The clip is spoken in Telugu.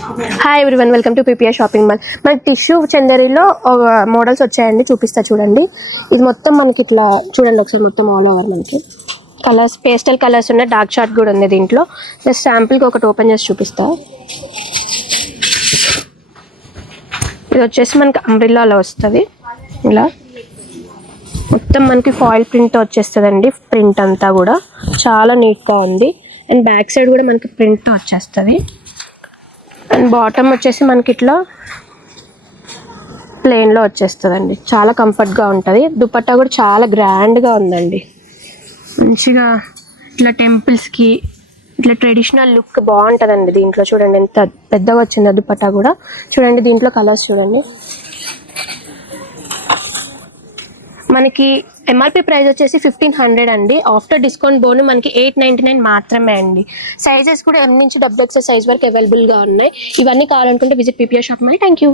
Hi everyone, welcome to PPR shopping mall. మనకి టిష్యూ చందరిలో మోడల్స్ వచ్చాయండి, చూపిస్తా చూడండి. ఇది మొత్తం మనకి ఇట్లా చూడండి ఒకసారి, మొత్తం ఆల్ ఓవర్ మనకి కలర్స్, పేస్టల్ కలర్స్ ఉన్నాయి, డార్క్ షార్ట్ కూడా ఉంది దీంట్లో. జస్ట్ శాంపుల్కి ఒకటి ఓపెన్ చేసి చూపిస్తా. ఇది వచ్చేసి మనకి అంబ్రిల్లాలో వస్తుంది. ఇలా మొత్తం మనకి ఫాయిల్ ప్రింట్ వచ్చేస్తుందండి. ప్రింట్ అంతా కూడా చాలా నీట్గా ఉంది. అండ్ బ్యాక్ సైడ్ కూడా మనకి ప్రింట్ వచ్చేస్తుంది. అండ్ బాటమ్ వచ్చేసి మనకి ఇట్లా ప్లెయిన్లో వచ్చేస్తుందండి. చాలా కంఫర్ట్గా ఉంటుంది. దుపట్టా కూడా చాలా గ్రాండ్గా ఉందండి. మంచిగా ఇట్లా టెంపుల్స్కి ఇట్లా ట్రెడిషనల్ లుక్ బాగుంటుందండి. దీంట్లో చూడండి ఎంత పెద్దగా వచ్చింది దుపట్టా కూడా. చూడండి దీంట్లో కలర్స్ చూడండి. మనకి ఎంఆర్పి ప్రైస్ వచ్చేసి 1500 అండి. ఆఫ్టర్ డిస్కౌంట్ బోను మనకి 899 మాత్రమే అండి. సైజెస్ కూడా M నుంచి XXL సైజ్ వరకు అవైలబుల్గా ఉన్నాయి. ఇవన్నీ కావాలనుకుంటే visit PPR shop mall. Thank you.